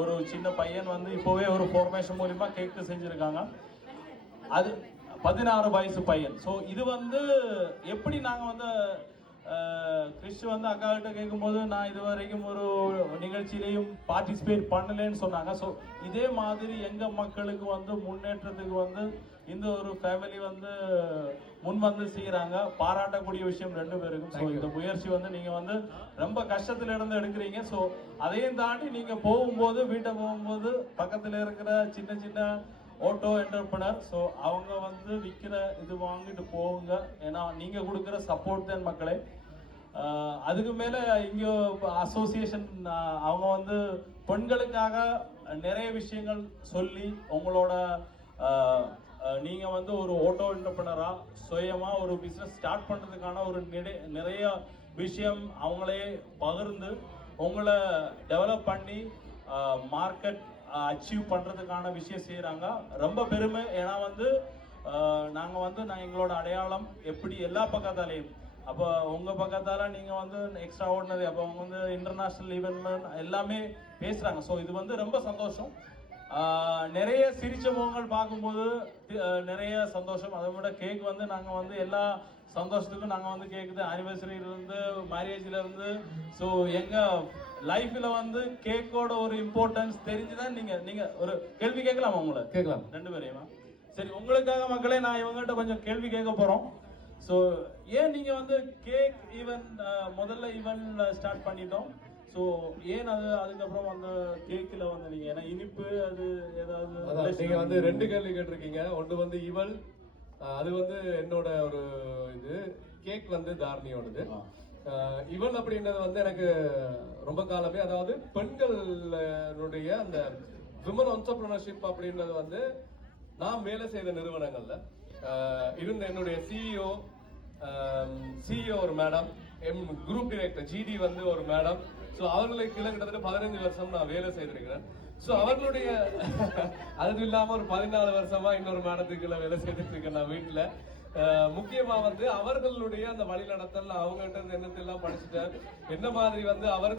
ஒரு சின்ன பையன் வந்து இப்போவே ஒரு ஃபார்மேஷன் மூலிமா கேக் செஞ்சுருக்காங்க. அது 16 வயசு பையன். ஸோ இது வந்து எப்படி நாங்கள் வந்து கிறிஸ்து வந்து அக்கா கிட்ட கேட்கும்போது நான் இது வரைக்கும் ஒரு நிகழ்ச்சியிலையும் பார்ட்டிசிபேட் பண்ணலன்னு சொன்னாங்க. ஸோ இதே மாதிரி எங்கள் மக்களுக்கு வந்து முன்னேற்றத்துக்கு வந்து இந்த ஒரு ஃபேமிலி வந்து முன் வந்து செய்கிறாங்க. பாராட்டக்கூடிய விஷயம் ரெண்டு பேருக்கும். ஸோ இந்த முயற்சி வந்து நீங்கள் வந்து ரொம்ப கஷ்டத்துல இருந்து எடுக்கிறீங்க. ஸோ அதையும் தாண்டி நீங்கள் போகும்போது வீட்டை போகும்போது பக்கத்தில் இருக்கிற சின்ன சின்ன ஆட்டோ என்டர்பிரனர், ஸோ அவங்க வந்து விற்கிற இது வாங்கிட்டு போகுங்க. ஏன்னா நீங்கள் கொடுக்குற சப்போர்ட் தான் மக்களே. அதுக்கு மேலே இங்கே அசோசியேஷன் அவங்க வந்து பெண்களுக்காக நிறைய விஷயங்கள் சொல்லி உங்களோட நீங்கள் வந்து ஒரு ஆட்டோ என்டர்பிரனராக சுயமாக ஒரு பிஸ்னஸ் ஸ்டார்ட் பண்ணுறதுக்கான ஒரு நிறைய விஷயம் அவங்களே பகிர்ந்து உங்களை டெவலப் பண்ணி மார்க்கெட் அச்சீவ் பண்ணுறதுக்கான விஷயம் செய்கிறாங்க. ரொம்ப பெருமை. ஏன்னா வந்து நாங்கள் வந்து எங்களோட அடையாளம் எப்படி எல்லா பக்கத்தாலையும், அப்போ உங்கள் பக்கத்தால் நீங்கள் வந்து எக்ஸ்ட்ரா ஓடினது, அப்போ அவங்க வந்து இன்டர்நேஷ்னல் ஈவெண்ட் எல்லாமே பேசுகிறாங்க. ஸோ இது வந்து ரொம்ப சந்தோஷம். நிறைய சிரிச்ச முகங்கள் பார்க்கும்போது நிறைய சந்தோஷம். அதை விட கேக் வந்து நாங்கள் வந்து எல்லா சந்தோஷத்துக்கும் நாங்கள் வந்து கேட்குது ஆனிவர்சரியிலேருந்து மேரேஜ்லேருந்து. ஸோ எங்கள் லைஃப்ல வந்து கேக்கோட ஒரு இம்பார்ட்டன்ஸ் தெரிஞ்சுதான். நீங்க ஒரு கேள்வி கேட்கலாமா? உங்களை கேட்கலாம், ரெண்டு பேரையுமா? சரி, உங்களுக்காக மக்களே நான் இவங்ககிட்ட கொஞ்சம் கேள்வி கேட்க போறோம். ஸோ ஏன் நீங்க வந்து கேக் ஈவென்ட் முதல்ல ஈவென்ட் ஸ்டார்ட் பண்ணிட்டோம். ஸோ ஏன் அதுக்கப்புறம் வந்து கேக்கில் வந்து நீங்க ஏன்னா இனிப்பு அது ஏதாவது நீங்க வந்து ரெண்டு கேள்வி கேட்டிருக்கீங்க. ஒன்று வந்து இவள், அது வந்து என்னோட ஒரு இது, கேக் வந்து தாரணியோடது. இவள் அப்படின்றது வந்து எனக்கு ரொம்ப காலமே, அதாவது பெண்களுடைய அந்த விமன் என்டர்பிரினர்ஷிப் அப்படின்றது வந்து நான் வேலை செய்த நிறுவனங்கள்ல இருந்த என்னுடைய சிஇஓ ஒரு மேடம், குரூப் டைரக்டர் ஜிடி வந்து ஒரு மேடம். ஸோ அவர்களுக்கு கிட்டத்தட்ட 15 வருஷம் நான் வேலை செய்திருக்கிறேன். ஸோ அவர்களுடைய அது இல்லாம ஒரு 14 வருஷமா இன்னொரு மேடத்துக்குள்ள வேலை செய்துட்டு இருக்கேன் நான் வீட்டுல. முக்கியமா வந்து அவர்களுடைய அந்த வழி நடத்தல், அவங்ககிட்ட என்னத்தெல்லாம் படிச்சுட்டேன், என்ன மாதிரி வந்து அவர்